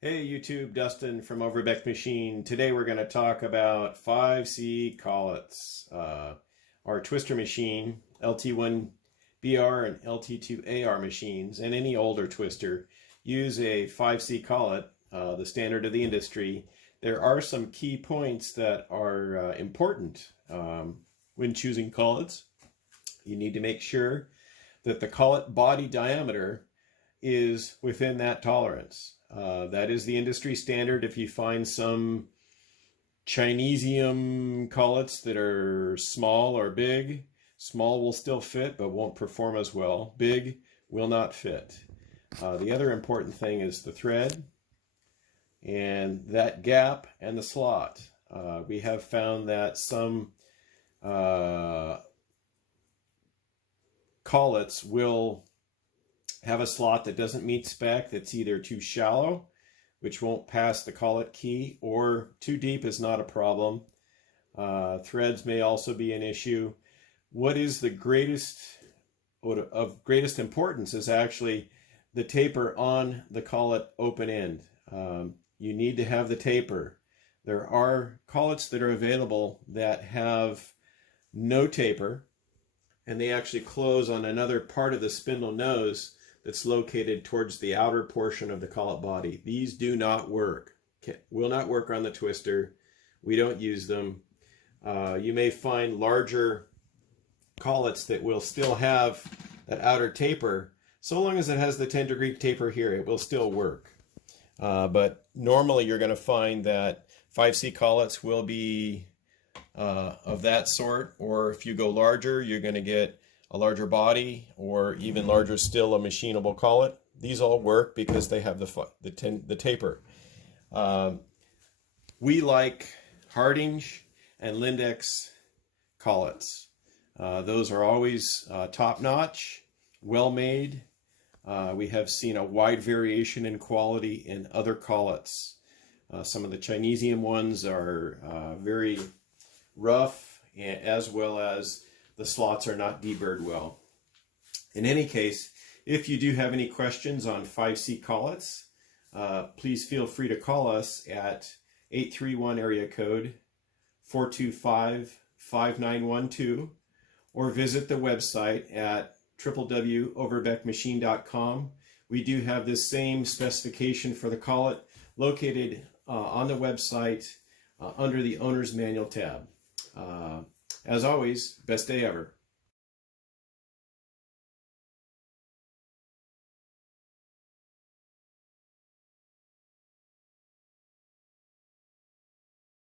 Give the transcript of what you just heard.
Hey YouTube, Dustin from Overbeck Machine. Today we're going to talk about 5C Collets. Our Twister machine, LT1BR and LT2AR machines, and any older Twister use a 5C Collet, the standard of the industry. There are some key points that are important when choosing collets. You need to make sure that the collet body diameter is within that tolerance. That is the industry standard. If you find some Chinesium collets that are small or big, small will still fit but won't perform as well. Big will not fit. The other important thing is the thread and that gap and the slot. We have found that some collets will have a slot that doesn't meet spec, that's either too shallow, which won't pass the collet key, or too deep is not a problem. Threads may also be an issue. What is the greatest importance is actually the taper on the collet open end. You need to have the taper. There are collets that are available that have no taper, and they actually close on another part of the spindle nose that's located towards the outer portion of the collet body. These do not work. Will not work on the Twister. We don't use them. You may find larger collets that will still have that outer taper. So long as it has the 10-degree taper here, it will still work. But normally you're going to find that 5C collets will be of that sort, or if you go larger, you're going to get a larger body, or even larger still, a machinable collet. These all work because they have the taper. We like Hardinge and Lindex collets. Those are always top-notch, well-made. We have seen a wide variation in quality in other collets. Some of the Chinesium ones are very rough, as well as the slots are not deburred well. In any case, if you do have any questions on 5C collets, please feel free to call us at 831 area code 425-5912, or visit the website at www.overbeckmachine.com. We do have this same specification for the collet located on the website under the owner's manual tab. As always, best day ever.